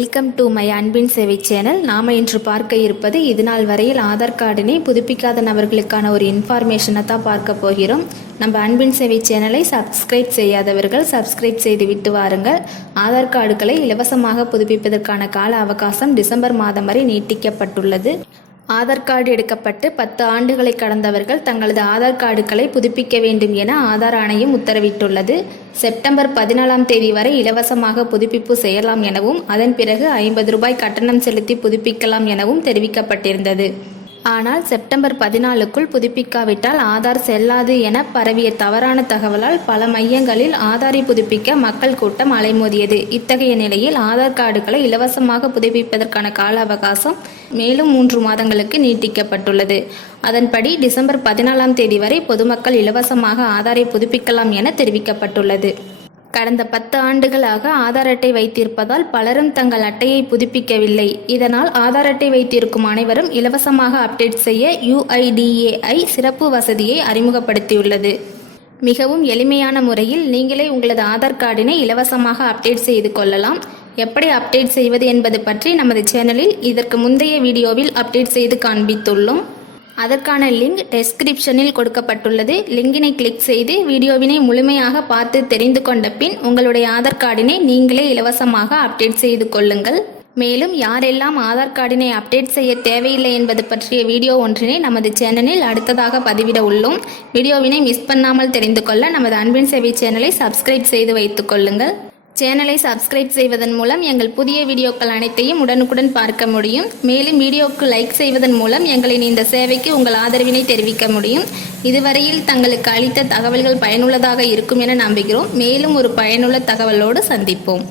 Welcome to my அன்பின் சேவை channel. நாம் இன்று பார்க்க இருப்பது இதுநாள் வரையில் ஆதார் கார்டினை புதுப்பிக்காத நபர்களுக்கான ஒரு இன்ஃபார்மேஷனை தான் பார்க்க போகிறோம். நம்ம அன்பின் சேவை சேனலை சப்ஸ்கிரைப் செய்யாதவர்கள் சப்ஸ்கிரைப் செய்து விட்டு வாருங்கள். ஆதார் கார்டுகளை இலவசமாக புதுப்பிப்பதற்கான கால அவகாசம் டிசம்பர் மாதம் வரை நீட்டிக்கப்பட்டுள்ளது. ஆதார் கார்டு எடுக்கப்பட்டு 10 ஆண்டுகளை கடந்தவர்கள் தங்களது ஆதார் கார்டுகளை புதுப்பிக்க வேண்டும் என ஆதார் ஆணையம் உத்தரவிட்டுள்ளது. செப்டம்பர் 14ஆம் தேதி வரை இலவசமாக புதுப்பிப்பு செய்யலாம் எனவும் அதன் பிறகு 50 ரூபாய் கட்டணம் செலுத்தி புதுப்பிக்கலாம் எனவும் தெரிவிக்கப்பட்டிருந்தது. ஆனால் செப்டம்பர் 14க்குள் புதுப்பிக்காவிட்டால் ஆதார் செல்லாது என பரவிய தவறான தகவலால் பல மையங்களில் ஆதாரை புதுப்பிக்க மக்கள் கூட்டம் அலைமோதியது. இத்தகைய நிலையில் ஆதார் கார்டுகளை இலவசமாக புதுப்பிப்பதற்கான கால அவகாசம் மேலும் 3 மாதங்களுக்கு நீட்டிக்கப்பட்டுள்ளது. அதன்படி டிசம்பர் 14ஆம் தேதி வரை பொதுமக்கள் இலவசமாக ஆதாரை புதுப்பிக்கலாம் என தெரிவிக்கப்பட்டுள்ளது. கடந்த 10 ஆண்டுகளாக ஆதார் அட்டை வைத்திருப்பதால் பலரும் தங்கள் அட்டையை புதுப்பிக்கவில்லை. இதனால் ஆதார் அட்டை வைத்திருக்கும் அனைவரும் இலவசமாக அப்டேட் செய்ய UIDAI சிறப்பு வசதியை அறிமுகப்படுத்தியுள்ளது. மிகவும் எளிமையான முறையில் நீங்களே உங்களது ஆதார் கார்டினை இலவசமாக அப்டேட் செய்து கொள்ளலாம். எப்படி அப்டேட் செய்வது என்பது பற்றி நமது சேனலில் இதற்கு முந்தைய வீடியோவில் அப்டேட் செய்து காண்பித்துள்ளோம். அதற்கான லிங்க் டெஸ்கிரிப்ஷனில் கொடுக்கப்பட்டுள்ளது. லிங்கினை கிளிக் செய்து வீடியோவினை முழுமையாக பார்த்து தெரிந்து கொண்ட பின் உங்களுடைய ஆதார் கார்டினை நீங்களே இலவசமாக அப்டேட் செய்து கொள்ளுங்கள். மேலும் யாரெல்லாம் ஆதார் கார்டினை அப்டேட் செய்ய தேவையில்லை என்பது பற்றிய வீடியோ ஒன்றினை நமது சேனலில் அடுத்ததாக பதிவிட உள்ளோம். வீடியோவினை மிஸ் பண்ணாமல் தெரிந்து கொள்ள நமது அன்பின் சேவை சேனலை சப்ஸ்கிரைப் செய்து வைத்துக் கொள்ளுங்கள். சேனலை சப்ஸ்கிரைப் செய்வதன் மூலம் எங்கள் புதிய வீடியோக்கள் அனைத்தையும் உடனுக்குடன் பார்க்க முடியும். மேலும் வீடியோவுக்கு லைக் செய்வதன் மூலம் எங்களின் இந்த சேவைக்கு உங்கள் ஆதரவினை தெரிவிக்க முடியும். இதுவரையில் தங்களுக்கு அளித்த தகவல்கள் பயனுள்ளதாக இருக்கும் என நம்புகிறோம். மேலும் ஒரு பயனுள்ள தகவலோடு சந்திப்போம்.